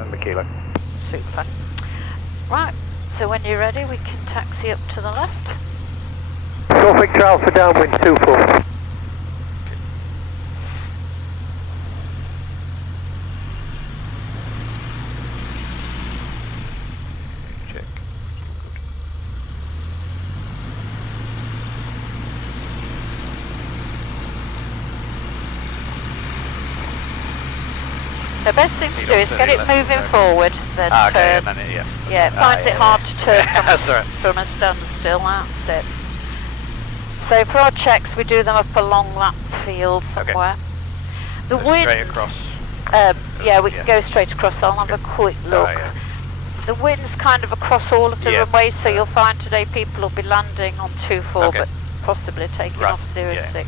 November Kilo. Super. Right, so when you're ready, we can taxi up to the left. Golf Victor Alpha downwind 24. Check. The best thing to Lead do off is to get the it left, moving okay. forward, then Okay, turn. and then it, yeah. Yeah, it finds it hard to turn from, That's right. from a standstill, that's it. So for our checks, we do them up a long lap field somewhere. The So wind, straight across. yeah, we can go straight across. I'll have a quick look. yeah. The wind's kind of across all of the runways, so you'll find today people will be landing on 24, but possibly taking off 06. Yeah.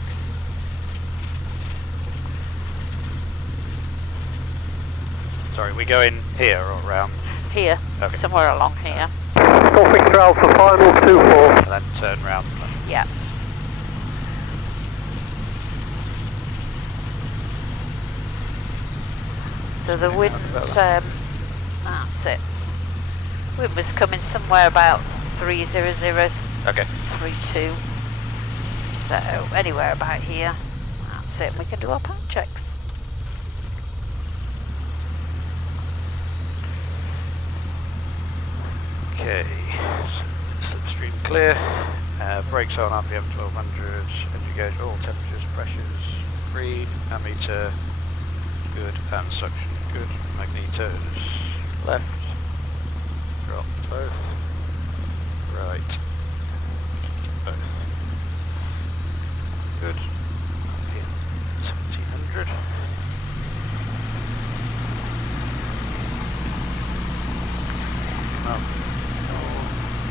Sorry, we go in here or around? Here, somewhere along here. Golf Victor Alpha final 24. And then turn round. Yeah. So the wind, that's it. Wind was coming somewhere about 30032. So anywhere about here. That's it. We can do our pound checks. Okay, slipstream clear. Brakes on, RPM 1200. Engine gauge, all temperatures, pressures, green. Ammeter, good. And suction, good. Magnetos, left. Drop both. Right. Both. Good. Hit 1700.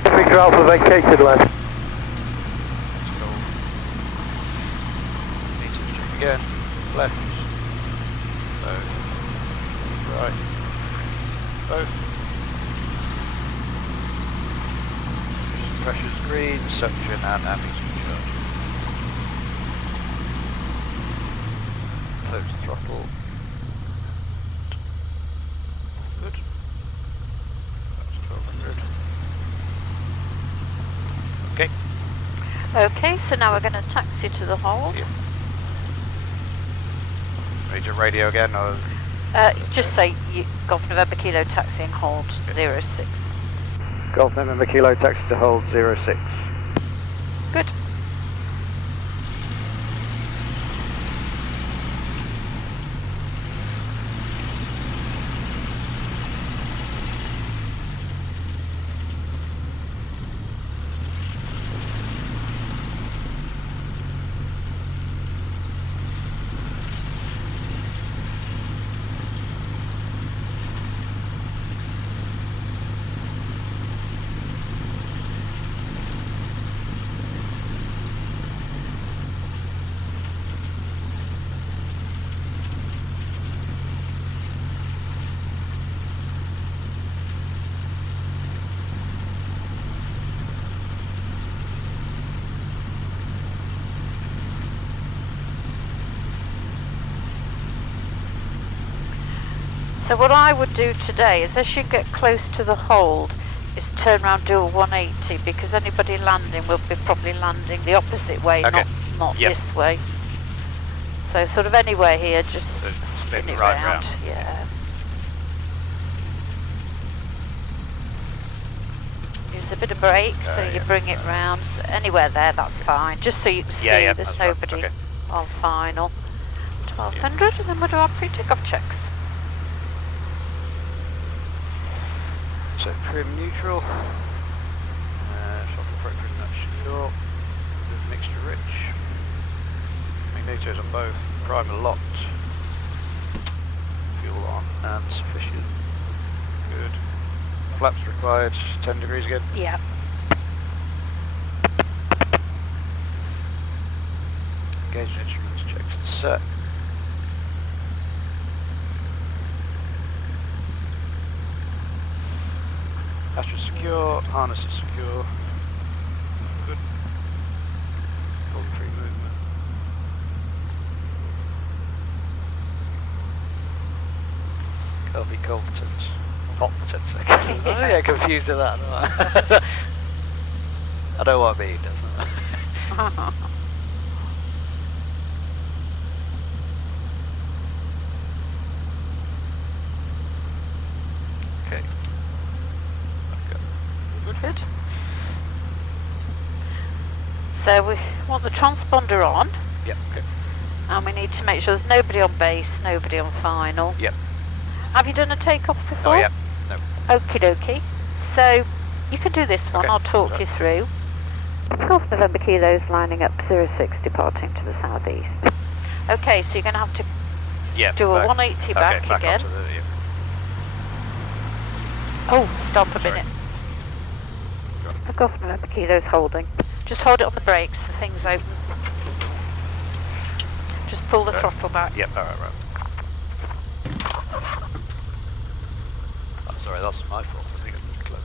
Golf Victor Alpha vacated left. Let's go. Meters check again. Left. Both. Right. Both. Pressure's green, suction and ammeter charge. Close the throttle. Good. That's 1200. Okay. Okay, so now we're going to taxi to the hold. Yeah. Read your radio again, or? Just say Golf November Kilo taxi and hold 06. Golf November Kilo taxi to hold 06. Good. So what I would do today is, as you get close to the hold, is turn around, do a 180, because anybody landing will be probably landing the opposite way, not this way. So sort of anywhere here, just spin it round. Yeah. Use a bit of brake, so you bring it round. So anywhere there, that's fine. Just so you can see there's nobody on final. 1200, and then we'll do our pre-takeoff checks. So trim neutral, shock appropriate nut secure, good mixture rich, magnetos on both, primer locked, fuel on and sufficient, good, flaps required, 10 degrees again. Yeah. Gauge and instruments checked and set. Astra secure, harness is secure. Good. Voluntary movement. Cuff be competent. Competent. I get confused with that. Don't I? I know what I mean, doesn't it? Okay. Good. So we want the transponder on. Yep. Okay. And we need to make sure there's nobody on base, nobody on final. Yep. Have you done a takeoff before? Oh, yeah. No. Okie dokie. So you can do this one, Okay. I'll talk you through. Golf November Kilo's lining up 06 departing to the southeast. Okay, so you're going to have to do a 180 back again. Oh, stop a minute. Golf November Kilo's holding. Just hold it on the brakes, the thing's open. Just pull the throttle back. Yep, alright, right. Oh, sorry, that's my fault. I think I didn't close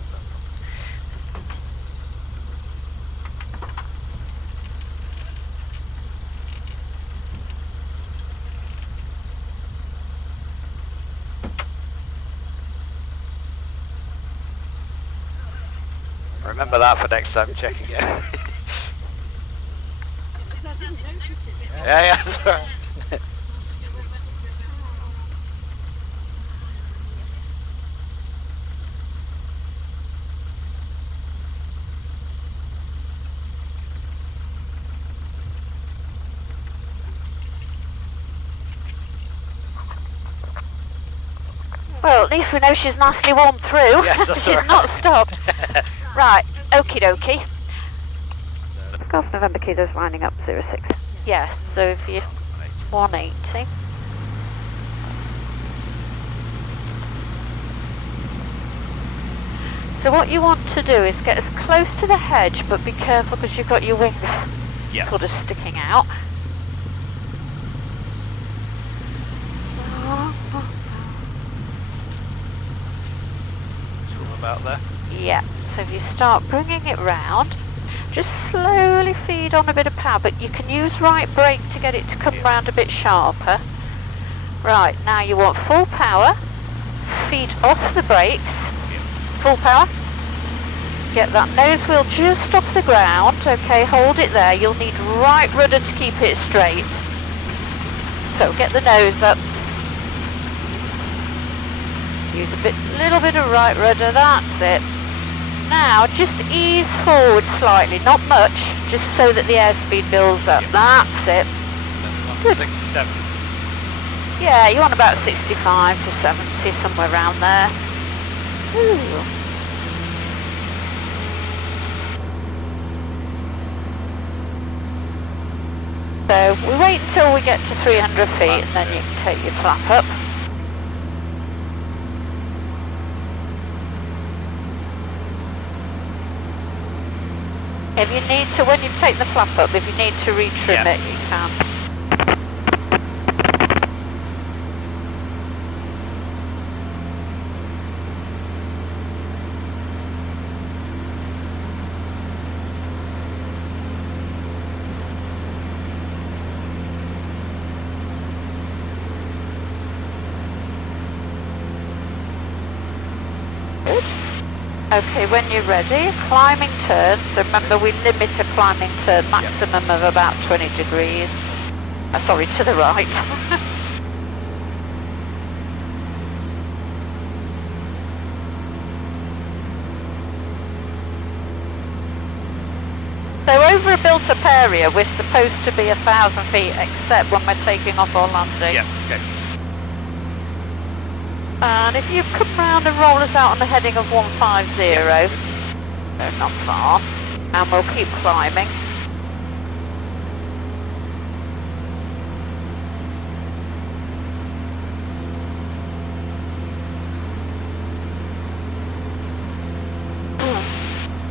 that. Remember that for next time checking it. Yeah, that's alright. Well, at least we know she's nicely warmed through. Yes, that's she's right. not stopped. Right, okie dokie. Golf November Kilo's lining up 06. Yes, so if you 180. So what you want to do is get as close to the hedge, but be careful because you've got your wings sort of sticking out. About there. Yeah, so if you start bringing it round, just slowly feed on a bit of power, but you can use right brake to get it to come round a bit sharper. Right, now you want full power, feed off the brakes, full power, get that nose wheel just off the ground, okay, hold it there, you'll need right rudder to keep it straight. So get the nose up. Use a little bit of right rudder, that's it. Now just ease forward slightly, not much, just so that the airspeed builds up. That's it. Good. 67. Yeah, you want about 65 to 70, somewhere around there. Ooh. So we wait until we get to 300 feet and then you can take your flap up. If you need to, when you take the flap up, if you need to retrim it, you can. Good. Okay, when you're ready, climbing turn. So remember, we limit a climbing turn maximum of about 20 degrees. Sorry, to the right. So over a built-up area, we're supposed to be 1,000 feet, except when we're taking off or landing. Yeah, okay. And if you come round and roll us out on the heading of 150, so not far, and we'll keep climbing.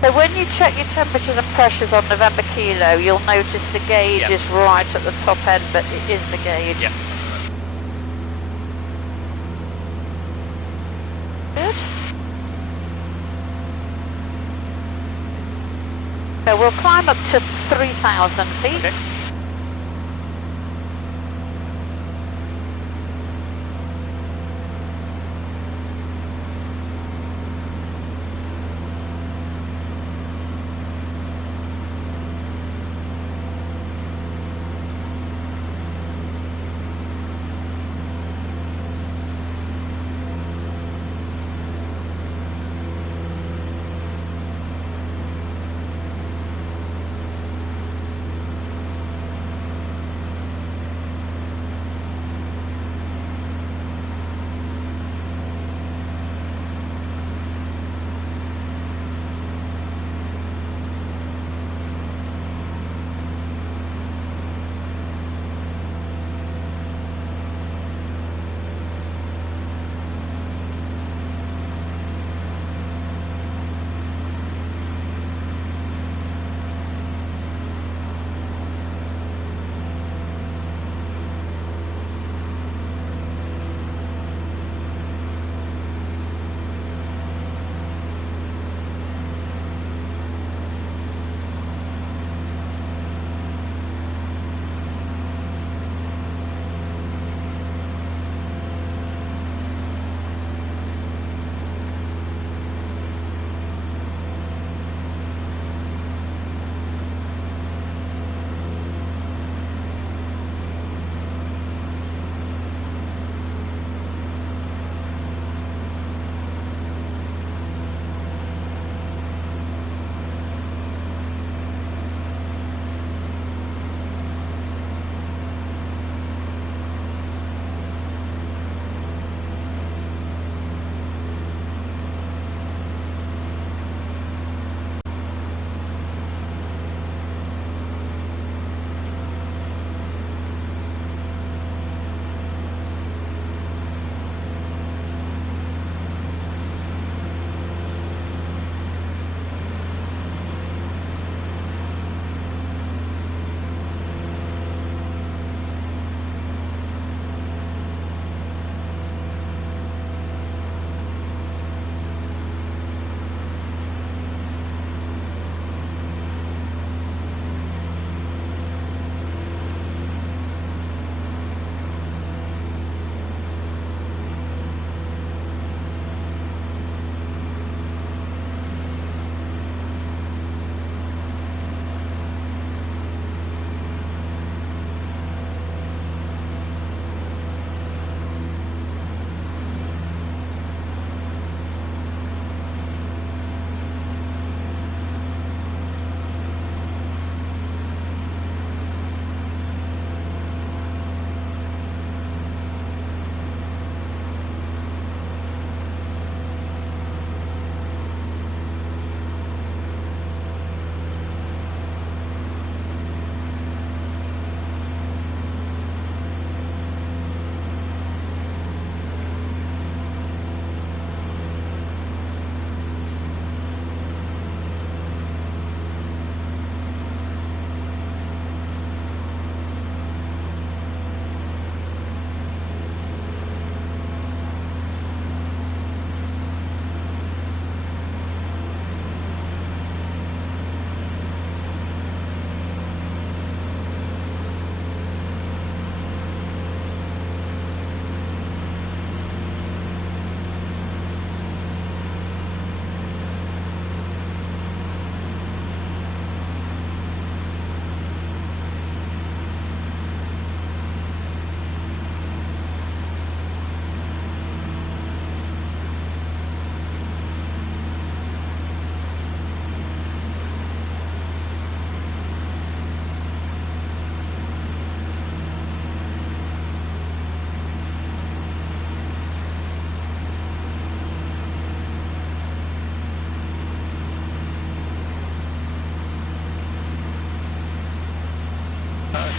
So when you check your temperatures and pressures on November Kilo, you'll notice the gauge is right at the top end, but it is the gauge. Yeah. Good. So we'll climb up to 3,000 feet. Okay.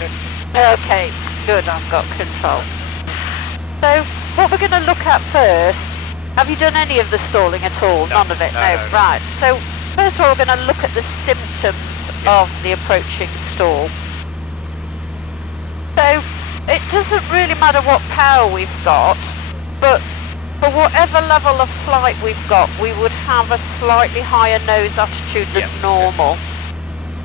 Okay, good, I've got control. So, what we're going to look at first, have you done any of the stalling at all? No, None of it? no. Right. So, first of all, we're going to look at the symptoms of the approaching stall. So, it doesn't really matter what power we've got, but for whatever level of flight we've got, we would have a slightly higher nose attitude than normal.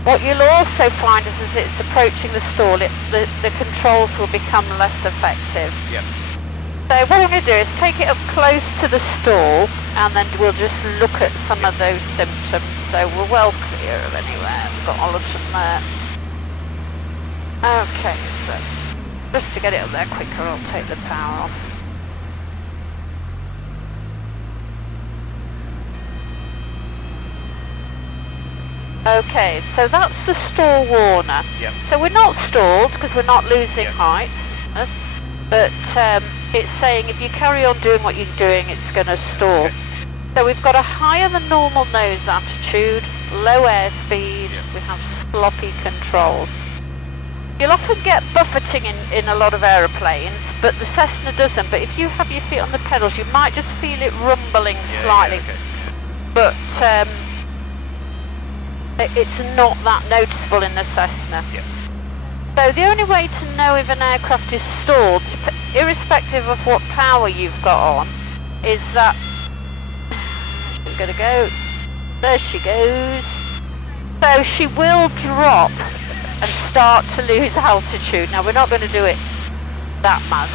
What you'll also find is as it's approaching the stall, the controls will become less effective. Yep. So what I'm going to do is take it up close to the stall, and then we'll just look at some of those symptoms. So we're well clear of anywhere. We've got Ollerton there. Okay, so just to get it up there quicker, I'll take the power off. Okay, so that's the stall warner. Yep. So we're not stalled because we're not losing height, but it's saying if you carry on doing what you're doing, it's going to stall. Okay. So we've got a higher than normal nose attitude, low airspeed, we have sloppy controls. You'll often get buffeting in a lot of aeroplanes, but the Cessna doesn't. But if you have your feet on the pedals, you might just feel it rumbling slightly. Okay. But it's not that noticeable in the Cessna. Yep. So the only way to know if an aircraft is stalled, irrespective of what power you've got on, is that she's going to go. There she goes. So she will drop and start to lose altitude. Now we're not going to do it that mad.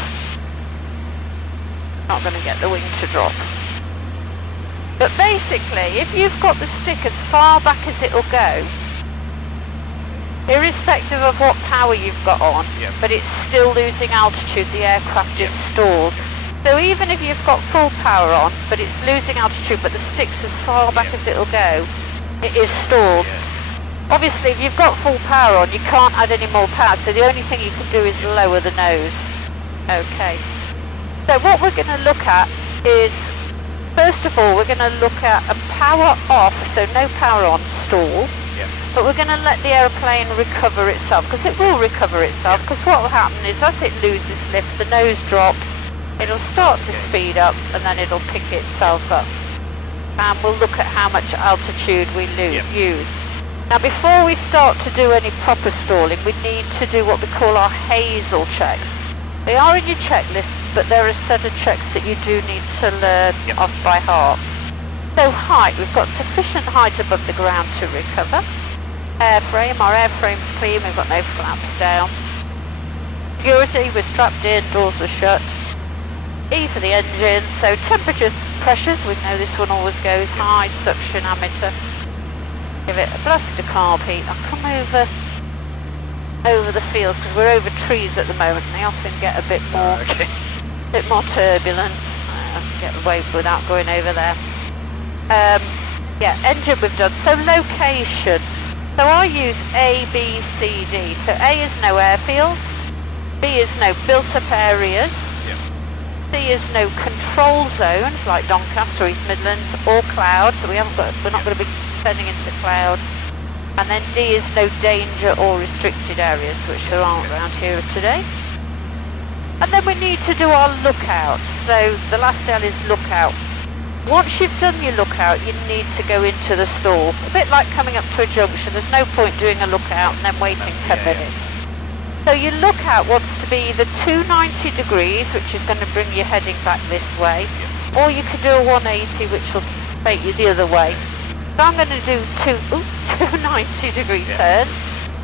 Not going to get the wing to drop. But basically, if you've got the stick as far back as it'll go, irrespective of what power you've got on, but it's still losing altitude, the aircraft is stalled. So even if you've got full power on, but it's losing altitude, but the stick's as far back as it'll go, it is stalled. Obviously, if you've got full power on, you can't add any more power, so the only thing you can do is lower the nose. Okay. So what we're going to look at is, first of all, we're going to look at a power off, so no power on, stall. But we're going to let the aeroplane recover itself, because it will recover itself, because what will happen is as it loses lift, the nose drops, it'll start to speed up, and then it'll pick itself up. And we'll look at how much altitude we use. Now before we start to do any proper stalling, we need to do what we call our Hazel checks. They are in your checklist, but they're a set of checks that you do need to learn off by heart. So height, we've got sufficient height above the ground to recover. Airframe, our airframe's clean, we've got no flaps down. Security, we're strapped in, doors are shut. E for the engine, so temperatures, pressures, we know this one always goes high, suction ammeter. Give it a blast of carb heat. I'll come over the fields because we're over trees at the moment and they often get a bit more turbulence. I can get away without going over there. Engine we've done. So location. So I use A, B, C, D. So A is no airfields, B is no built-up areas, C is no control zones like Doncaster, East Midlands, or cloud. So we're not going to be sending into cloud. And then D is no danger or restricted areas, which there aren't around here today. And then we need to do our lookout. So the last L is lookout. Once you've done your lookout, you need to go into the stall. A bit like coming up to a junction. There's no point doing a lookout and then waiting 10 minutes. So your lookout wants to be either 290 degrees, which is going to bring your heading back this way, or you could do a 180, which will take you the other way. So I'm going to do 290 degree turn.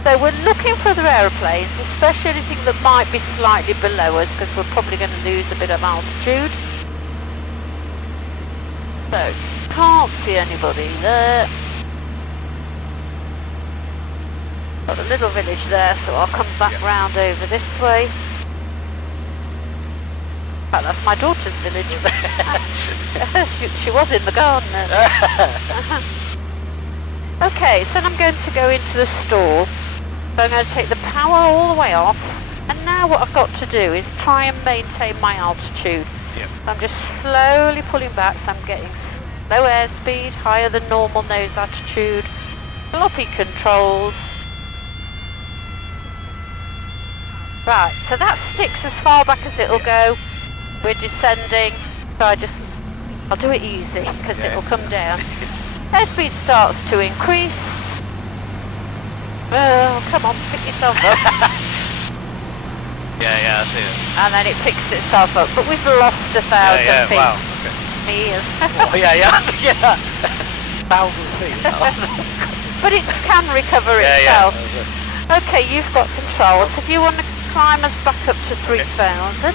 So we're looking for other aeroplanes, especially anything that might be slightly below us, because we're probably going to lose a bit of altitude. So, can't see anybody there. Got a little village there, so I'll come back round over this way. In fact, that's my daughter's village. she was in the garden earlier. Okay, so then I'm going to go into the stall. So I'm going to take the power all the way off. And now what I've got to do is try and maintain my altitude. So I'm just slowly pulling back, so I'm getting low airspeed, higher than normal nose attitude, sloppy controls. Right, so that sticks as far back as it'll go. We're descending, so I'll do it easy because it'll come down. Airspeed starts to increase. Oh, come on, pick yourself up. Yeah, I see it. And then it picks itself up, but we've lost 1,000 feet. Wow, okay. Meters. Oh, yeah. 1,000 feet. But it can recover itself. Okay, you've got control. So if you want to climb us back up to 3,000.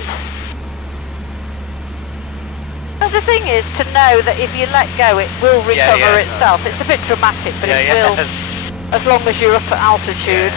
Well, the thing is to know that if you let go, it will recover itself. It's a bit dramatic, but it will, as long as you're up at altitude.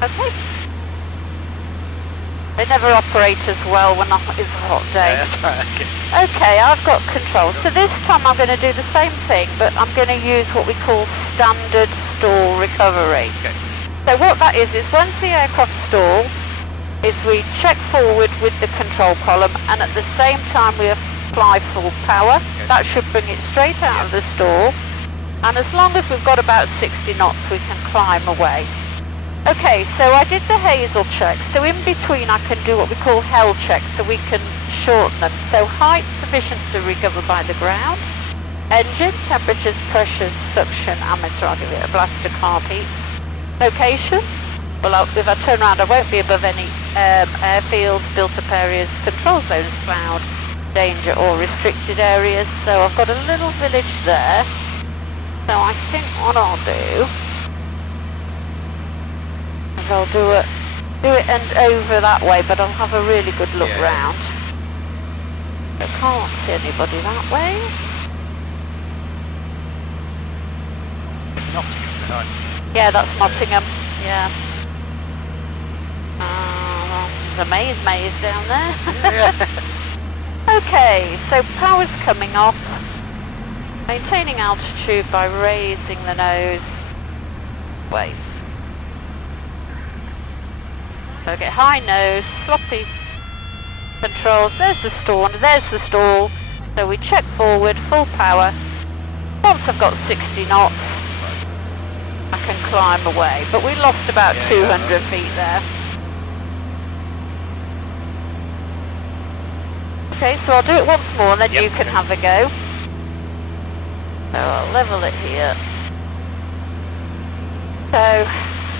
Okay. They never operate as well when it's a hot day. Okay, I've got control. So this time I'm going to do the same thing, but I'm going to use what we call standard stall recovery. Okay. So what that is once the aircraft stall, is we check forward with the control column, and at the same time we apply full power. Okay. That should bring it straight out of the stall. And as long as we've got about 60 knots, we can climb away. Okay, so I did the Hazel check. So in between I can do what we call hell checks, so we can shorten them. So height sufficient to recover by the ground. Engine, temperatures, pressures, suction, ammeter, I'll give it a blaster carb heat. Location, well if I turn around I won't be above any airfields, built-up areas, control zones, cloud, danger or restricted areas. So I've got a little village there. So I think what I'll do is I'll do it and over that way, but I'll have a really good look round. I can't see anybody that way. It's Nottingham behind. Yeah, that's Nottingham. Yeah. There's a maze down there. Okay, so power's coming off. Maintaining altitude by raising the nose. Wait. So get high nose, sloppy controls. There's the stall, and there's the stall. So we check forward, full power. Once I've got 60 knots, I can climb away. But we lost about 200 feet there. Okay, so I'll do it once more, and then you can have a go. So I'll level it here. So,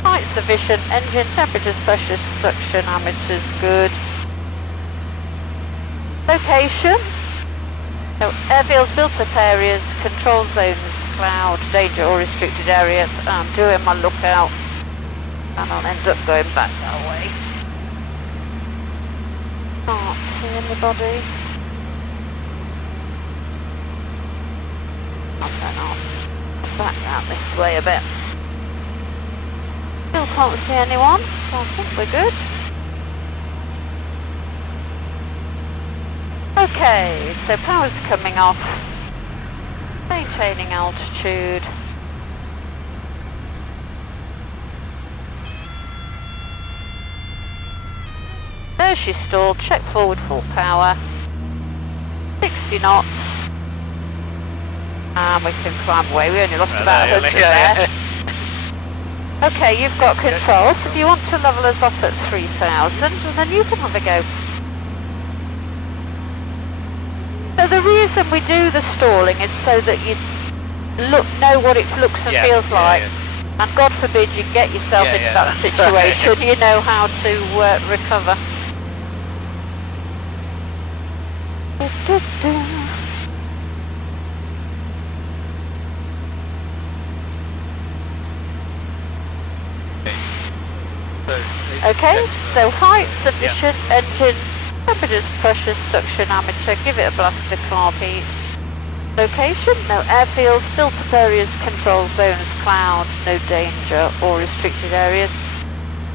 height sufficient, engine, temperatures, pressures, suction, ammeters, good. Location. So airfields, built-up areas, control zones, cloud, danger or restricted area. I'm doing my lookout, and I'll end up going back that way. Can't see anybody. And then I'll back round this way a bit. Still can't see anyone, so I think we're good. Okay, so power's coming off. Maintaining altitude. There she stalled, check forward full power. 60 knots. And we can climb away, we only lost about 100 there. Okay, you've got control, so if you want to level us off at 3,000, and then you can have a go. So the reason we do the stalling is so that you know what it looks and feels like. And God forbid you get yourself into that situation, you know how to recover. Okay, so height sufficient, engine, temperatures, pressure, suction, ammeter, give it a blast of carb heat. Location, no airfields, built-up areas, control zones, clouds, no danger or restricted areas.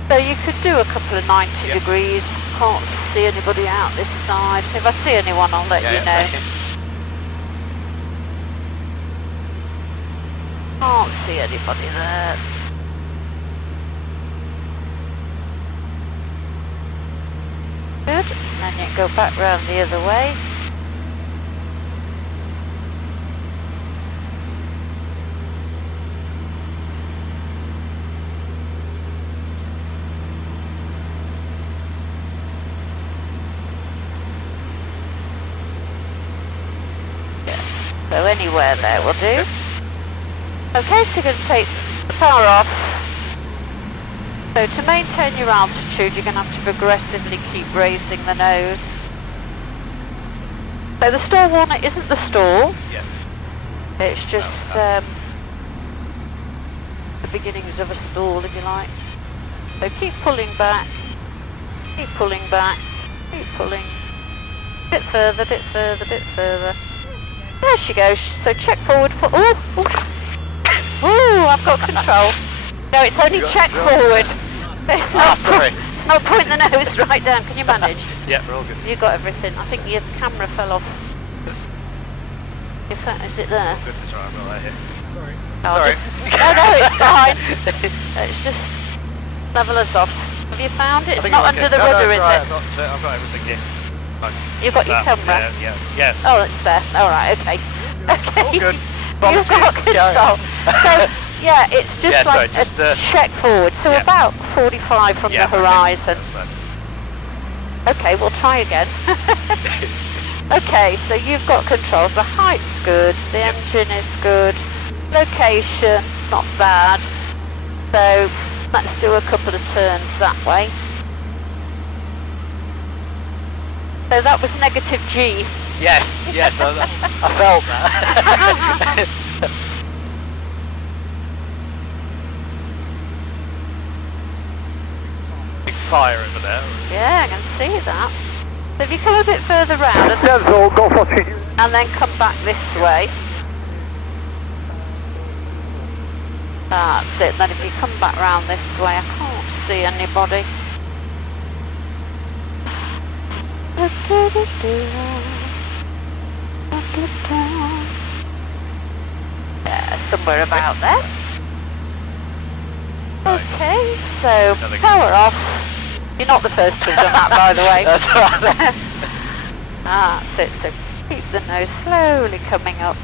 So you could do a couple of 90 degrees, can't see anybody out this side. If I see anyone I'll let you know. Can't see anybody there. Good, and then you go back round the other way. So anywhere there will do. Okay, so you're going to take the power off. So to maintain your altitude, you're going to have to progressively keep raising the nose. So the stall warner isn't the stall. It's just the beginnings of a stall, if you like. So keep pulling back, keep pulling back, keep pulling. Bit further, bit further, bit further. There she goes. So check forward. Oh, I've got control. No, it's only check forward. Sorry. It's not point the nose right down. Can you manage? Yeah, we're all good. You got everything. I think your camera fell off. Is it there? Good, that's right, I've got that here. Sorry. Sorry. No, it's fine. It's just level us off. Have you found it? It's not under the rudder, is it? I've got everything here. You've got your camera? Yeah. Oh, it's there. Alright, okay. Okay. All good. You've got control. So, yeah, it's just a check forward. So about 45 from the horizon. Okay, we'll try again. Okay, so you've got control. The height's good, the engine is good, location, not bad. So let's do a couple of turns that way. So that was negative G. Yes, I felt that. Big fire over there. Yeah, I can see that. So if you come a bit further round and then come back this way. That's it. Then if you come back round this way, I can't see anybody. Yeah, somewhere about there. Okay, so power off. You're not the first to have done that, by the way. That's right. That's it. So keep the nose slowly coming up.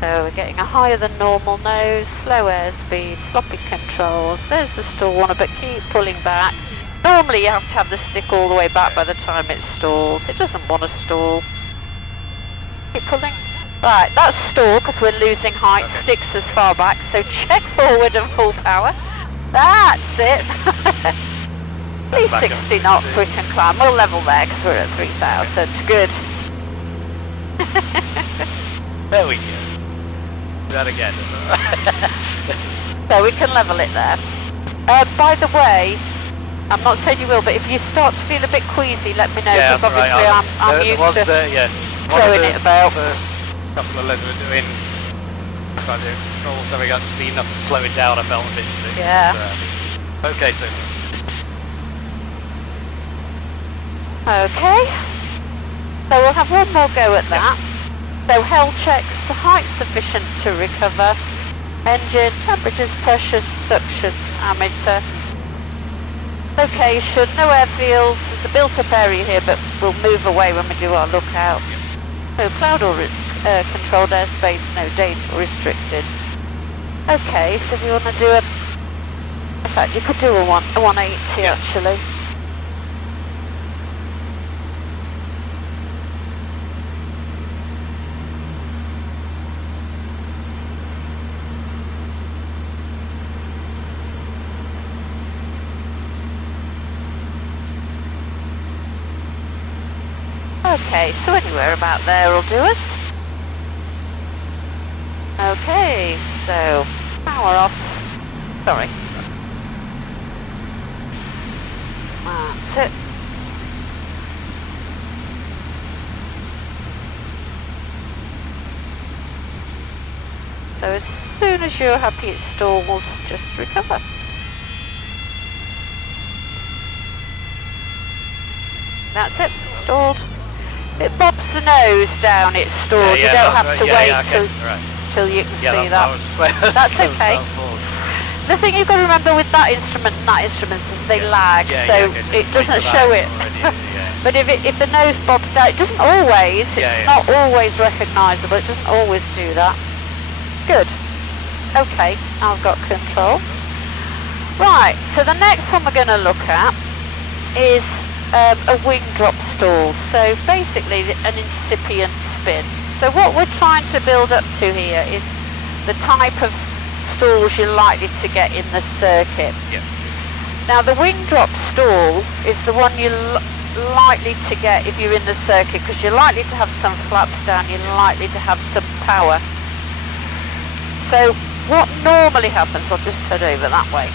So we're getting a higher than normal nose, slow airspeed, sloppy controls. There's the stall warner, but keep pulling back. Normally you have to have the stick all the way back by the time it stalls. It doesn't want to stall. Keep pulling. Right, that's stall because we're losing height. Sticks as far back. So check forward and full power. That's it. At least 60 knots we can climb. We'll level there because we're at 3,000. Good. There we go. Do that again. So we can level it there. By the way, I'm not saying you will, but if you start to feel a bit queasy, let me know, because obviously I'm used to... throwing it about. First couple of legs were doing trying to control, so we got speeding up and slowing down. I felt a bit sick. Yeah. Okay, so. Okay. So we'll have one more go at that. So health checks, the height sufficient to recover. Engine, temperatures, pressure, suction, ammeter. Location, no airfields. There's a built-up area here, but we'll move away when we do our lookout. So cloud or controlled airspace, no danger restricted. Okay, so if you want to do in fact, you could do a 180 actually. Okay, so anywhere about there will do us. Okay, so power off. Sorry. That's it. So as soon as you're happy it's stalled, just recover. That's it, stalled. It bobs the nose down, it's stalled. You don't have to wait till you can see that. That's okay. The thing you've got to remember with that instrument and that instrument is they lag, so it doesn't show it. But if the nose bobs down, it doesn't always, it's not always recognisable, it doesn't always do that. Good. Okay, I've got control. Right, so the next one we're going to look at is a wing drop stall. So basically an incipient spin. So what we're trying to build up to here is the type of stalls you're likely to get in the circuit. Now the wing drop stall is the one you're likely to get if you're in the circuit, because you're likely to have some flaps down, you're likely to have some power. So what normally happens, I'll just turn over that way.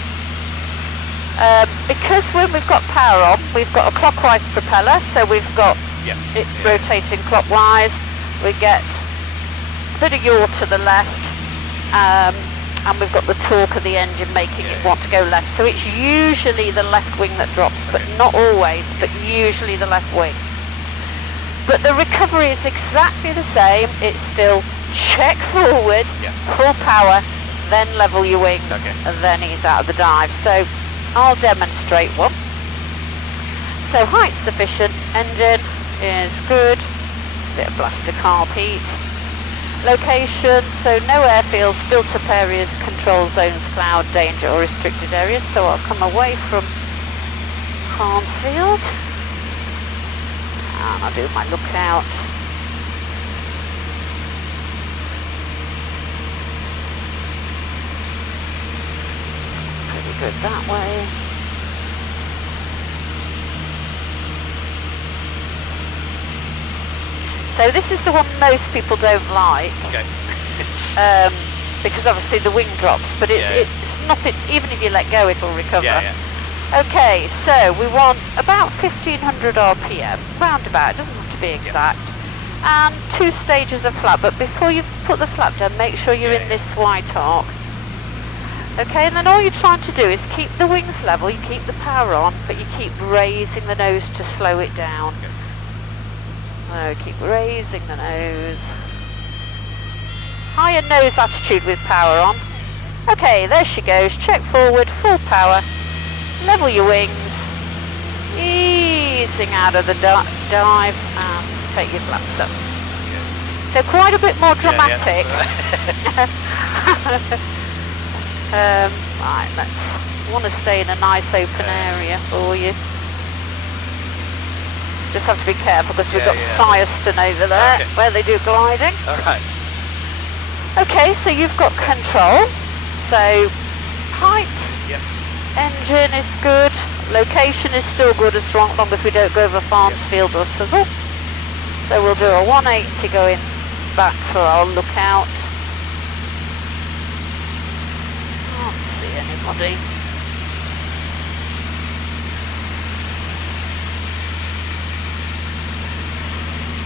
Because when we've got power on, we've got a clockwise propeller, so we've got it rotating clockwise. We get a bit of yaw to the left, and we've got the torque of the engine making it want to go left. So it's usually the left wing that drops, but not always, but usually the left wing. But the recovery is exactly the same. It's still check forward, full power, then level your wings, and then ease out of the dive. So I'll demonstrate one. So height sufficient, engine is good, bit of blaster carb heat. Location, so no airfields, built-up areas, control zones, cloud, danger or restricted areas. So I'll come away from Harnsfield and I'll do my lookout. Pretty good that way. So this is the one most people don't like, because obviously the wing drops, but it's nothing, even if you let go it'll recover. Okay, so we want about 1500 RPM, roundabout, it doesn't have to be exact, and 2 stages of flap, but before you put the flap down, make sure you're in this white arc. Okay, and then all you're trying to do is keep the wings level, you keep the power on, but you keep raising the nose to slow it down. So keep raising the nose. Higher nose attitude with power on. Okay, there she goes. Check forward, full power. Level your wings. Easing out of the dive and take your flaps up. So quite a bit more dramatic. Right, let's want to stay in a nice open area for you. Just have to be careful because we've got Firestone over there where they do gliding. Alright. Okay, so you've got control. So height, engine is good, location is still good as long as we don't go over Farnsfield or Southall. So we'll do a 180 going back for our lookout. Can't see anybody.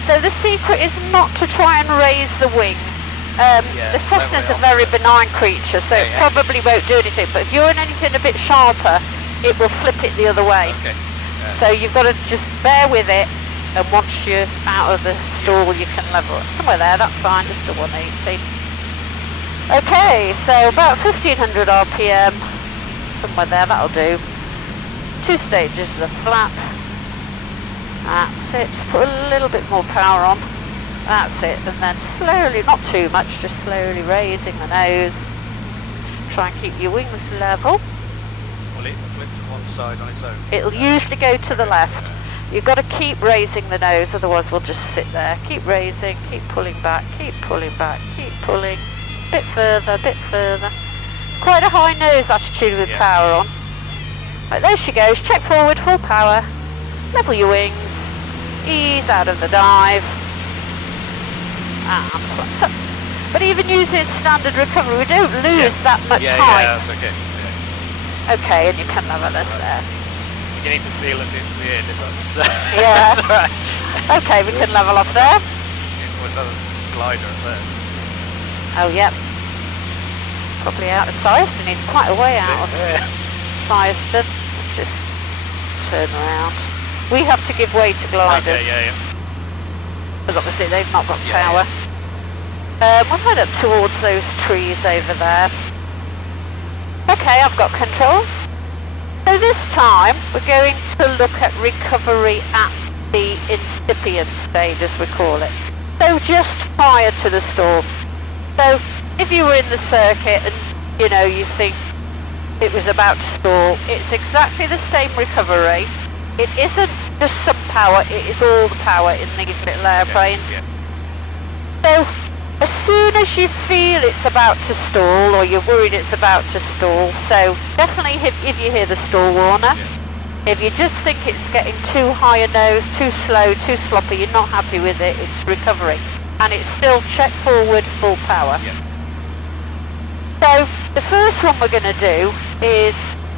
So So the secret is not to try and raise the wing. The Cessna's a very benign creature, so it probably won't do anything, but if you're in anything a bit sharper, it will flip it the other way. Okay. So you've got to just bear with it, and once you're out of the stall, you can level it. Somewhere there, that's fine, just a 180. Okay, so about 1500 RPM, somewhere there, that'll do. 2 stages of the flap. That's it, just put a little bit more power on. That's it, and then slowly, not too much, just slowly raising the nose. Try and keep your wings level. Will it flip to one side on its own? It'll usually go to the left. You've got to keep raising the nose, otherwise we'll just sit there. Keep raising, keep pulling back, keep pulling back, keep pulling. Bit further, bit further. Quite a high nose attitude with power on. Right, there she goes. Check forward, full power. Level your wings. Ease out of the dive. And flaps up. But even using standard recovery, we don't lose that much height. Yeah, that's okay. Yeah. Okay, and you can level us there. Beginning to feel a bit weird if that's... Yeah. Okay, we can level off there. With another glider there. Oh, yep. Probably out of Firestone. He's quite a way out of Firestone. Let's just turn around. We have to give way to gliders. Okay, Because obviously they've not got power. We'll head up towards those trees over there. Okay, I've got control. So this time we're going to look at recovery at the incipient stage, as we call it. So just prior to the stall. So if you were in the circuit and you think it was about to stall, it's exactly the same recovery. It isn't just some power, it is all the power in these little airplanes. So as soon as you feel it's about to stall, or you're worried it's about to stall, so definitely if you hear the stall warner, if you just think it's getting too high a nose, too slow, too sloppy, you're not happy with it, it's recovery. And it's still check forward, full power. So the first one we're going to do is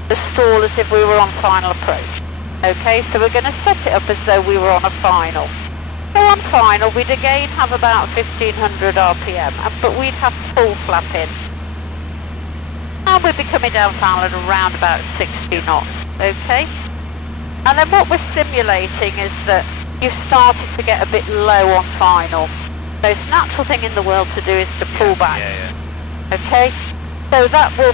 the stall as if we were on final approach. Okay, so we're going to set it up as though we were on a final. So on final, we'd again have about 1500 RPM, but we'd have full flap in. And we'd be coming down final at around about 60 knots, okay? And then what we're simulating is that you've started to get a bit low on final. The most natural thing in the world to do is to pull back. Okay? So that will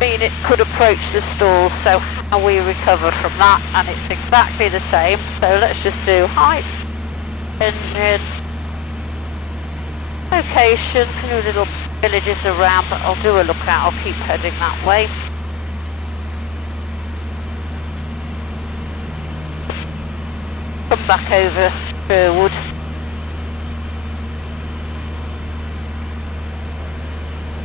mean it could approach the stall, so how we recover from that, and it's exactly the same. So let's just do height, engine, location, a few little villages around, but I'll do a lookout, I'll keep heading that way. Come back over Sherwood.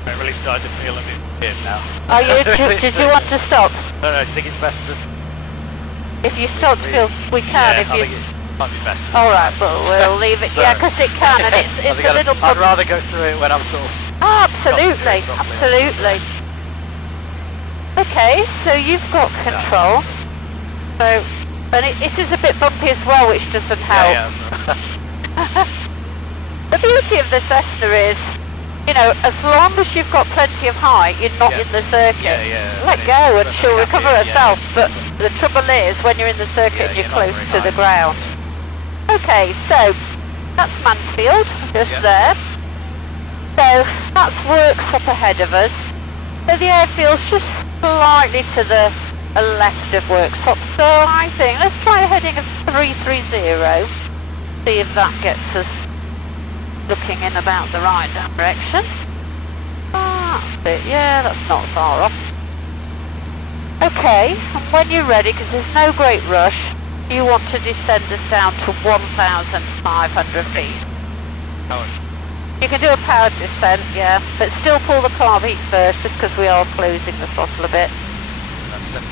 I really started to feel a bit weird now. Are you? Did you want to stop? No, I think it's best to... If you start to feel, we can. If you. Might be best. All right, but we'll leave it. Yeah, because it can, and it's a little. I'd rather go through it when I'm sort of... Oh, absolutely, absolutely. Okay, so you've got control. So, and it is a bit bumpy as well, which doesn't help. Yeah. The beauty of the Cessna is, as long as you've got plenty of height, you're not in the circuit. Let go and she'll recover herself. But the trouble is, when you're in the circuit and you're close to the ground. Okay, so that's Mansfield, just there. So that's works up ahead of us. So the airfield's just slightly to the left of Worksop. So I think let's try a heading of 330. See if that gets us looking in about the right direction. That's it, yeah, that's not far off. Okay, and when you're ready, because there's no great rush, you want to descend us down to 1,500 feet. You can do a powered descent, yeah, but still pull the carb heat first, just because we are closing the throttle a bit. That's 17.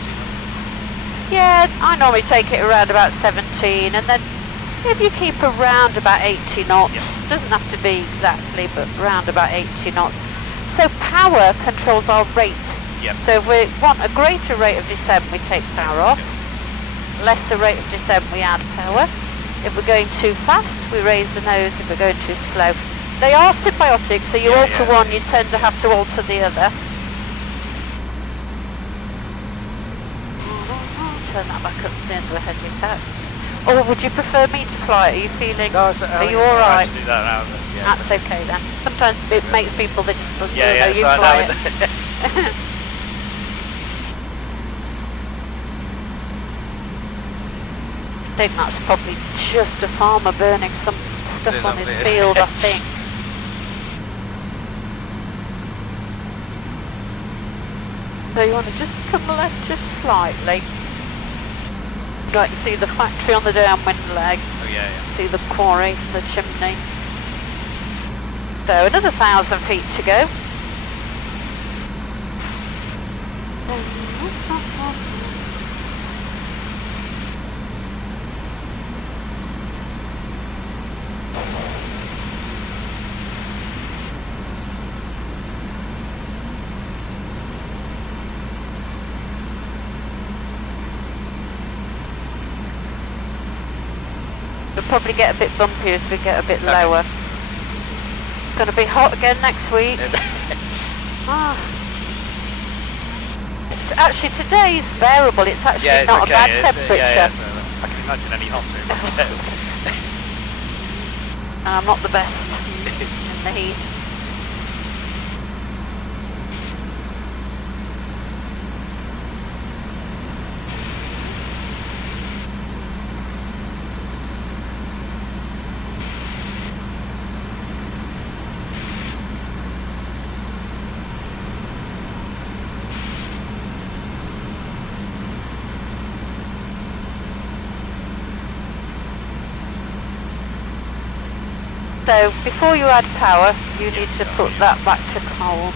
Yeah, I normally take it around about 17, and then if you keep around about 80 knots, doesn't have to be exactly, but around about 80 knots. So power controls our rate. So if we want a greater rate of descent, we take power off. Lesser rate of descent, we add power. If we're going too fast, we raise the nose. If we're going too slow. They are symbiotic, so you alter one, you tend to have to alter the other. Turn that back up as soon as we're heading back. Or would you prefer me to fly it? Are you feeling... No, are you alright? Do that now, yeah, that's okay then. Sometimes it makes people that just don't know you so fly it. I think that's probably just a farmer burning some stuff on his field, I think. So you want to just come left just slightly. Right, you see the factory on the downwind leg. Oh yeah. See the quarry, the chimney. So another 1,000 feet to go. We'll probably get a bit bumpy as we get a bit lower. It's going to be hot again next week. It's actually, today's bearable. It's actually not a bad temperature. I can imagine any hotter it must go. I'm not the best in the heat. So before you add power, you need to put that back to cold.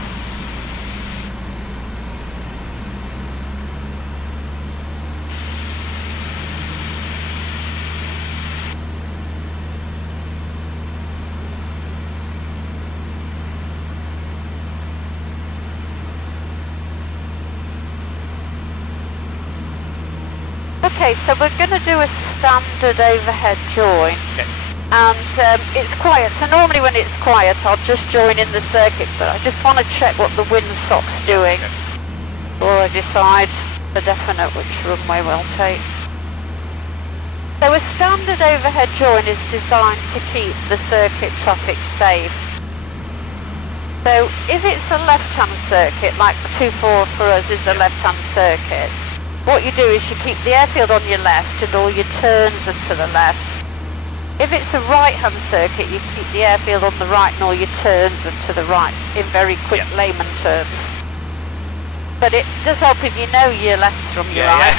Okay, so we're going to do a standard overhead join. Okay. And it's quiet, so normally when it's quiet I'll just join in the circuit, but I just want to check what the windsock's doing before I decide for definite which runway we'll take. So a standard overhead join is designed to keep the circuit traffic safe. So if it's a left-hand circuit, like the 2-4 for us is a left-hand circuit, what you do is you keep the airfield on your left and all your turns are to the left. If it's a right-hand circuit, you keep the airfield on the right and all your turns are to the right, in very quick layman terms. But it does help if you know your left from your right.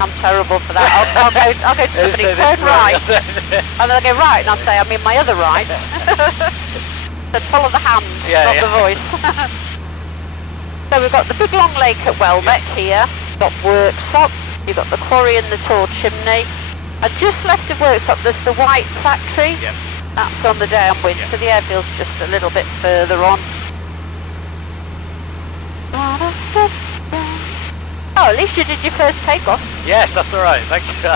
I'm terrible for that. I'll go to somebody, turn right, and they'll go right, and I'll say, I'm in my other right. So follow the hand, not the voice. So we've got the big long lake at Welbeck here. Got workshop, you've got the quarry and the tall chimney, and just left of workshop there's the white factory. That's on the downwind, so the airfield's just a little bit further on. Oh, at least you did your first takeoff. Yes, that's alright, thank you.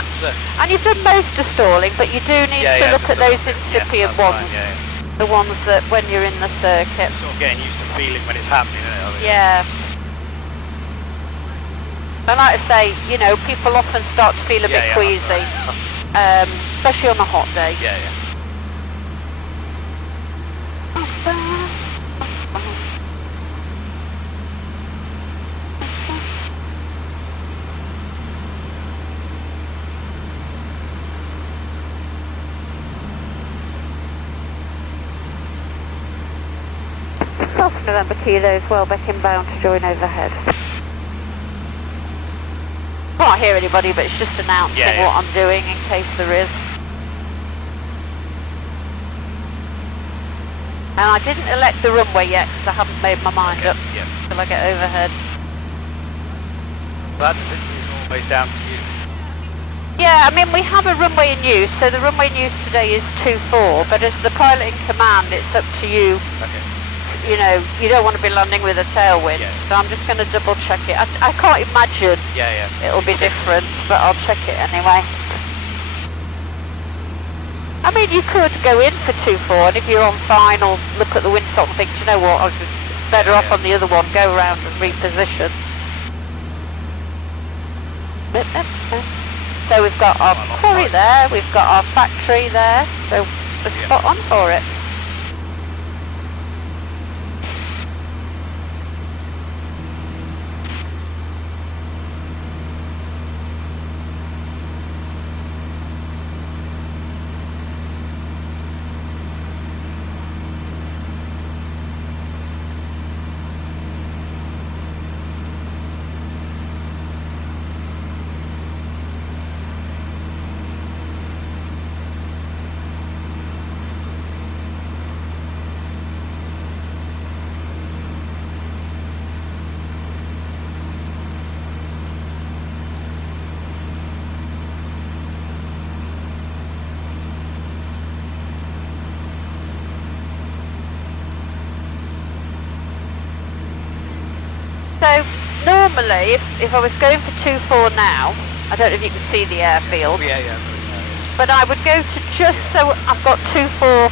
And you've done most of stalling, but you do need to look at those incipient ones. The ones that when you're in the circuit. Sort of getting used to feeling when it's happening, isn't it? Yeah. And like I say, you know, people often start to feel a bit queasy, especially on a hot day. South November Kilos, Welbeck inbound to join overhead. Can't hear anybody, but it's just announcing what I'm doing in case there is. And I didn't elect the runway yet because I haven't made my mind up till I get overhead. That is always down to you. Yeah, I mean we have a runway in use, so the runway in use today is 24, but as the pilot in command it's up to you. you know, you don't want to be landing with a tailwind. Yeah. So I'm just going to double check it. I can't imagine it'll be different, but I'll check it anyway. I mean, you could go in for 2-4, and if you're on fine, or look at the windsock and think, do you know what, I was better off on the other one, go around and reposition. So we've got our quarry there, we've got our factory there, so we're spot on for it. So normally, if I was going for 2-4 now, I don't know if you can see the airfield. But I would go to just so I've got 2-4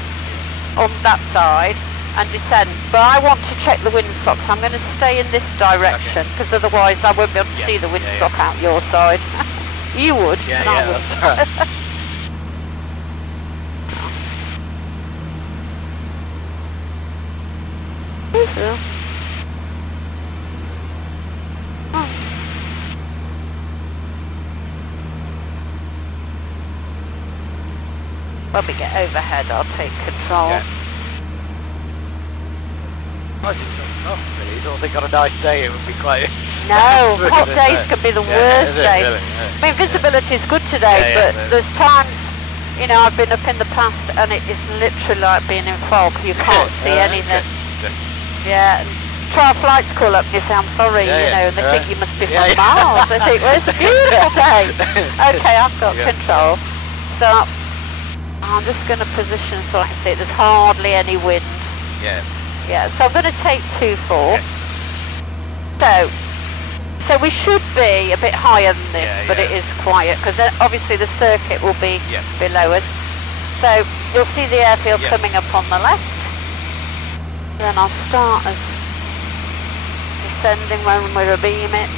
on that side and descend. But I want to check the windsock, so I'm going to stay in this direction because otherwise I won't be able to see the windsock out your side. You would. Yeah, but I that's alright. wouldn't. When we get overhead, I'll take control. Why is it so rough, really? You sort of think on a nice day it would be quite... No, hot days can be the worst days. Really? I mean, visibility is good today, but there's times, you know, I've been up in the past and it is literally like being in fog. You can't see anything. Yeah, and trial flights call up and you say, I'm sorry, you know, and they think you must be from Mars. They think, well, it's a beautiful day. Okay, I've got control. So I'm just going to position so I can see it. There's hardly any wind. Yeah, so I'm going to take 2-4. So we should be a bit higher than this, but it is quiet because obviously the circuit will be below us. So you'll see the airfield coming up on the left. Then I'll start as descending when we're abeam it.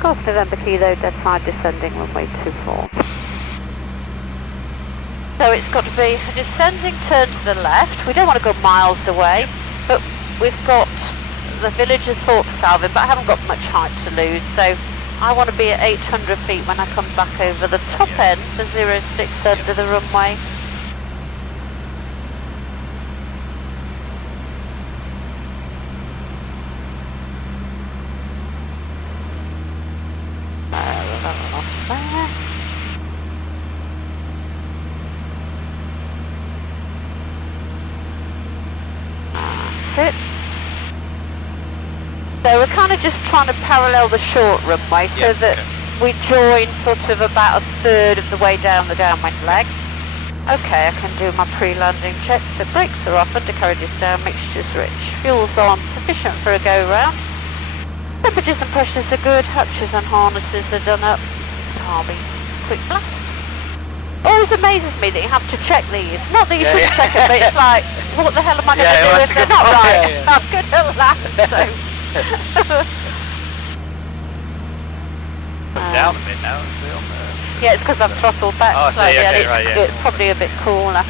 Golf November Kilo, dead 5 descending runway 24. So it's got to be a descending turn to the left. We don't want to go miles away, but we've got the village of Thorpesalvin, but I haven't got much height to lose, so I want to be at 800 feet when I come back over the top end for 06 under the runway. It. So we're kind of just trying to parallel the short runway so that we join sort of about a third of the way down the downwind leg. Okay, I can do my pre-landing check. So brakes are off, undercarriage is down, mixture's rich, fuel's on, sufficient for a go round. Temperatures and pressures are good, hatches and harnesses are done up. Carby, quick blast. Always amazes me that you have to check these. Not that you shouldn't check them, but it's like, what the hell am I going to do if they're not right? I'm going to land, so... down a bit now, yeah, it's because I've throttled back slightly, and it's probably a bit cooler.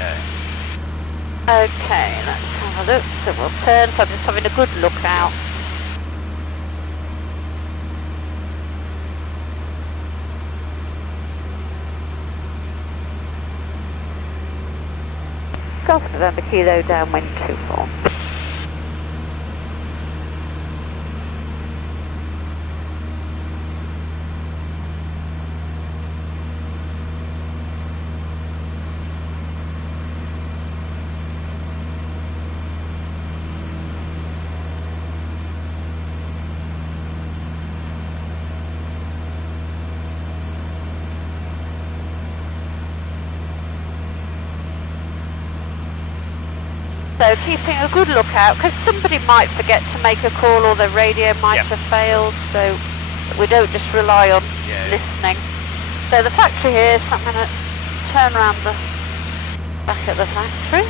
Okay, let's have a look. So we'll turn, so I'm just having a good look out. Golf November Kilo, downwind 24. So keeping a good lookout, because somebody might forget to make a call or their radio might have failed, so we don't just rely on listening. So the factory here, so I'm going to turn around the back at the factory.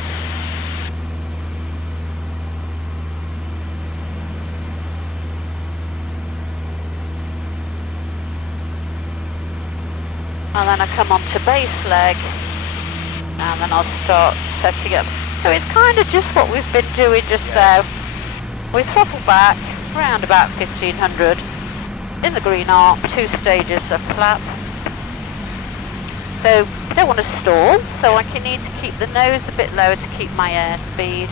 And then I come on to base leg, and then I'll start setting up. So it's kind of just what we've been doing just now. We throttle back around about 1500 in the green arc, 2 stages of flap. So I don't want to stall, so I can need to keep the nose a bit lower to keep my airspeed.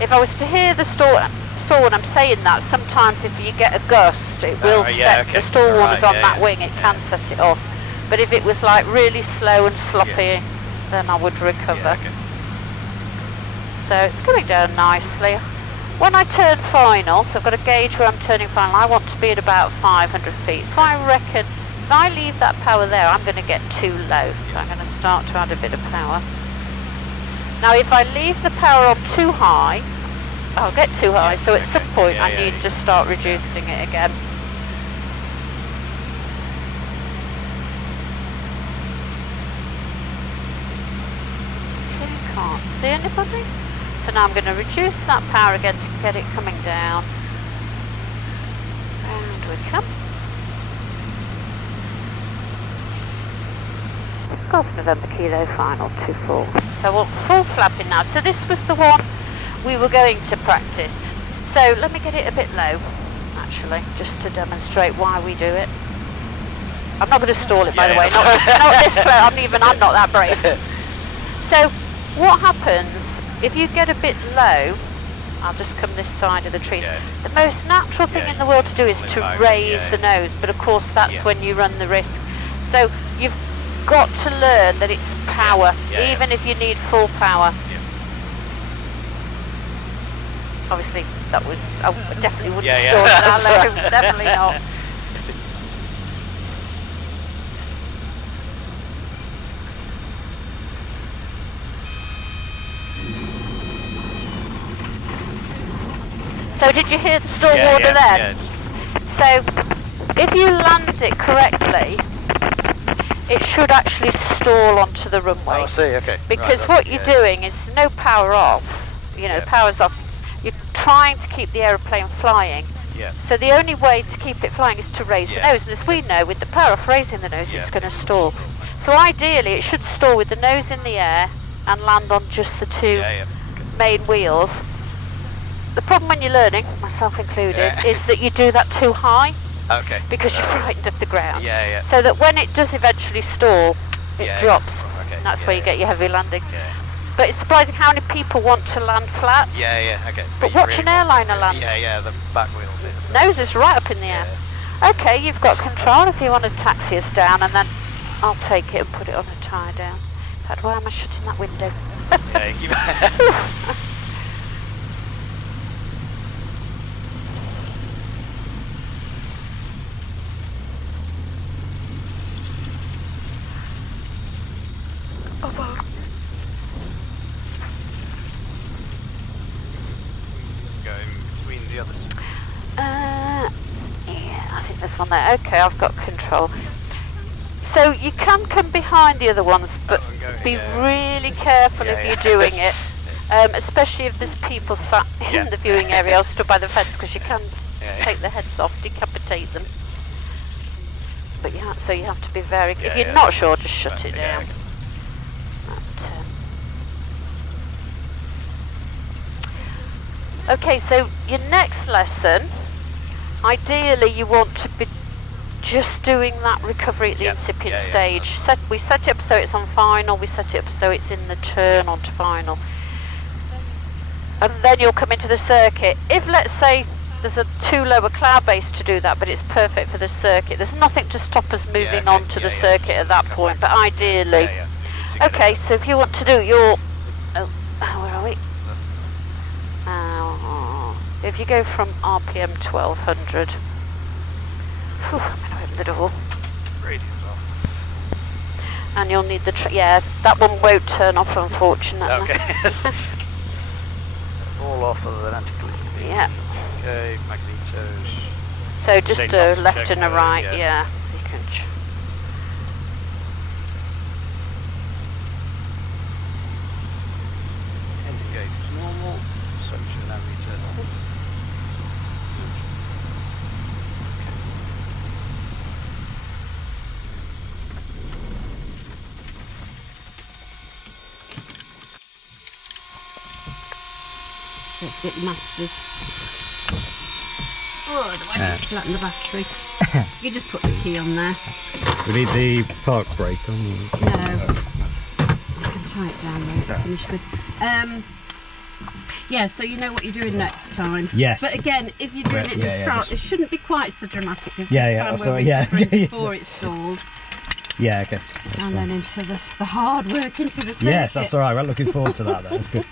If I was to hear the stall when I'm saying that, sometimes if you get a gust, it will set the stall warners on that wing, it can set it off. But if it was like really slow and sloppy, then I would recover. So it's coming down nicely. When I turn final, so I've got a gauge where I'm turning final, I want to be at about 500 feet. So I reckon if I leave that power there, I'm going to get too low. So I'm going to start to add a bit of power. Now if I leave the power on too high, I'll get too high, so at some point I need to start reducing it again. Okay, can't see anybody. So now I'm going to reduce that power again to get it coming down. And we come. Golf November Kilo final 24. So we're full flapping now. So this was the one we were going to practice. So let me get it a bit low, actually, just to demonstrate why we do it. I'm not going to stall it, by the way. Not this close. I'm not that brave. So what happens if you get a bit low? I'll just come this side of the tree. The most natural thing in the world to do is to raise the nose, but of course that's when you run the risk. So you've got to learn that it's power, even if you need full power. Obviously, that was, I definitely wouldn't stall that low, definitely not. So did you hear the stall warner then? So, if you land it correctly, it should actually stall onto the runway. Oh, I see, okay. Because what you're doing is no power off, power's off. You're trying to keep the aeroplane flying. So the only way to keep it flying is to raise the nose. And as we know, with the power off raising the nose, it's going to stall. So ideally, it should stall with the nose in the air and land on just the two main wheels. The problem when you're learning, myself included, is that you do that too high. Okay. Because you're frightened of the ground. So that when it does eventually stall, it drops. And that's where you get your heavy landing. But it's surprising how many people want to land flat. Okay. But watch an airliner land. The back wheels. Nose is right up in the air. Okay, you've got control if you want to taxi us down, and then I'll take it and put it on a tie down. In fact, why am I shutting that window? I think there's one there. Okay, I've got control. So you can come behind the other ones, but be really careful if you're doing it, especially if there's people sat in the viewing area or stood by the fence, because you can take their heads off, decapitate them. But you have to be very. If you're not sure, just shut it down. Okay, so your next lesson, ideally you want to be just doing that recovery at the incipient stage. We set it up so it's on final, we set it up so it's in the turn onto final. And then you'll come into the circuit. If, let's say, there's a too low a cloud base to do that, but it's perfect for the circuit, there's nothing to stop us moving on to the circuit at that point, but ideally. Okay, so if you want to do your... where are we? If you go from RPM 1200, I'm going to open the door. Radio's off. And you'll need the, yeah, that one won't turn off, unfortunately. Okay. All off other than anti-collision. Yeah. Okay, magnetos. So just a left and a right, yeah. yeah. You can Engine gauge is normal. Suction ammeter. Bit masters. Oh, otherwise it's flatten the battery. You just put the key on there. We need the park brake on. No. I can tie it down when it's finished with. Yeah, so you know what you're doing next time. Yes. But again, if you're doing it at the start, it shouldn't be quite so dramatic as Yeah, this yeah, time sorry, where we're yeah. before it stalls. Yeah, okay. And then into the hard work into the circuit. Yes, that's alright. We're looking forward to that. That's good.